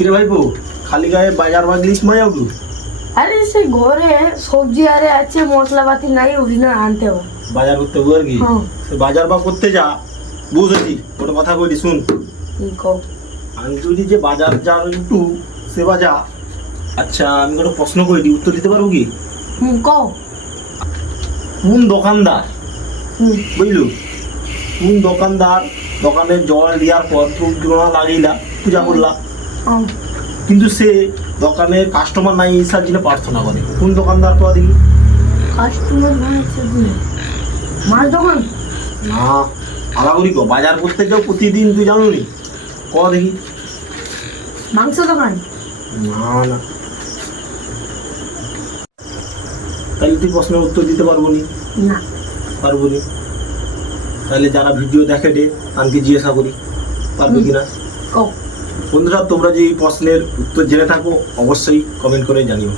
কিরে ভাইপো খালি গায়ে বাজার বাগলিস মাই আউটু আরে সে ঘরে সবজি আরে আছে মশলাপাতি নাই ওখানে আনতে হবে। বাজার করতে হবে আর কি হ্যাঁ। সে বাজার বা করতে যা বুঝেছি ওটা কথা কইলি শুন কি কও? আমি যদি যে বাজার যার একটু সে বাজা আচ্ছা আমি একটা প্রশ্ন করি উত্তর দিতে পারবো কি কও। কোন দোকানদার হুম বুঝলু কোন দোকানদার দোকানে জল দেওয়ার পর ধূপ ধোঁয়া লাগাইলা পূজা করলা হুম। কিন্তু সে দোকানের কাস্টমার নাই ইসার জন্য প্রার্থনা করে কোন দোকানদার তো দেখি কাস্টমার না আছে দিনে মাছ দোকান না আলাগুড়ি কো বাজার করতে যাও প্রতিদিন তুই জানো নি ক দেখি মাংস দোকান না না তাহলে তুই প্রশ্নের উত্তর দিতে পারবো নি না পারবো নি তাহলে যারা ভিডিও দেখে রে আমি জিজ্ঞাসা করি পারবে কিনা কও। বন্ধুরা তোমরা যে এই প্রশ্নের উত্তর জেনে থাকো অবশ্যই কমেন্ট করে জানিও।